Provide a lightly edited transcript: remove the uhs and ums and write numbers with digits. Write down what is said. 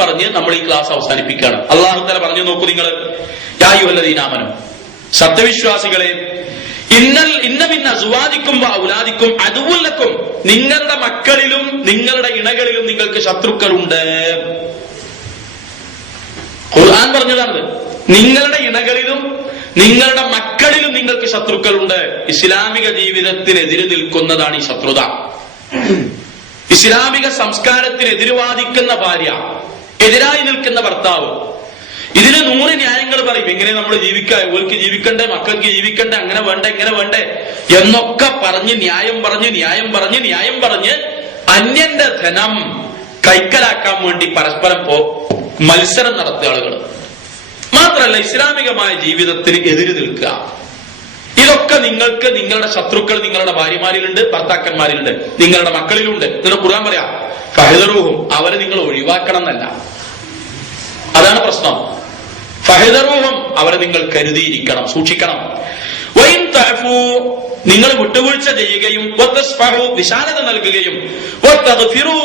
പറഞ്ഞ് നമ്മൾ ഈ ക്ലാസ് അവസാനിപ്പിക്കുകയാണ്. അല്ലാഹു തആല പറഞ്ഞു നോക്കൂ, നിങ്ങൾ യാ അയ്യുഹല്ലദീന ആമനൂ, സത്യവിശ്വാസികളെ, ഇന്ന മിൻ അസ്വാജിക്കും വഔലാദിക്കും അദുവ്വൻ ലക്കും, നിങ്ങളുടെ മക്കളിലും നിങ്ങളുടെ ഇണകളിലും നിങ്ങൾക്ക് ശത്രുക്കളുണ്ട്. ഖുർആൻ പറഞ്ഞതാണ്. നിങ്ങളുടെ ഇണകളിലും നിങ്ങളുടെ മക്കളിലും നിങ്ങൾക്ക് ശത്രുക്കളുണ്ട്. ഇസ്ലാമിക ജീവിതത്തിനെതിരെ നിൽക്കുന്നതാണ് ഈ ശത്രുത. ഇസ്ലാമിക സംസ്കാരത്തിന് എതിരുവാദിക്കുന്ന ഭാര്യ, എതിരായി നിൽക്കുന്ന ഭർത്താവ്, ഇതിന് 100 ന്യായങ്ങൾ പറയും. എങ്ങനെ നമ്മൾ ജീവിക്കാം, ഓൾക്ക് ജീവിക്കണ്ടേ, മക്കൾക്ക് ജീവിക്കണ്ടേ, അങ്ങനെ വേണ്ടേ, ഇങ്ങനെ വേണ്ടേ എന്നൊക്കെ പറഞ്ഞ് ന്യായം പറഞ്ഞ് അന്യന്റെ ധനം കൈക്കലാക്കാൻ വേണ്ടി പരസ്പരം മത്സരം നടത്തിയ ആളുകൾ. മാത്രമല്ല ഇസ്ലാമികമായ ജീവിതത്തിന് എതിര് നിൽക്കുക. ഇതൊക്കെ നിങ്ങൾക്ക് നിങ്ങളുടെ ശത്രുക്കൾ നിങ്ങളുടെ ഭാര്യമാരിലുണ്ട്, ഭർത്താക്കന്മാരിലുണ്ട്, നിങ്ങളുടെ മക്കളിലുണ്ട്. ഇതിന് ഖുർആൻ പറയാ ഫഹദറൂഹും, അവരെ നിങ്ങൾ ഒഴിവാക്കണം എന്നല്ല. അതാണ് പ്രശ്നം. ഫഹദറൂഹും, അവരെ നിങ്ങൾ കരുതിയിരിക്കണം, സൂക്ഷിക്കണം. വഇൻ തഅഫൂ, നിങ്ങൾ വിട്ടുവീഴ്ച ചെയ്യുകയും വതസ്ഫഹു, വിശാലത നൽകുകയും വതഗ്ഫിറൂ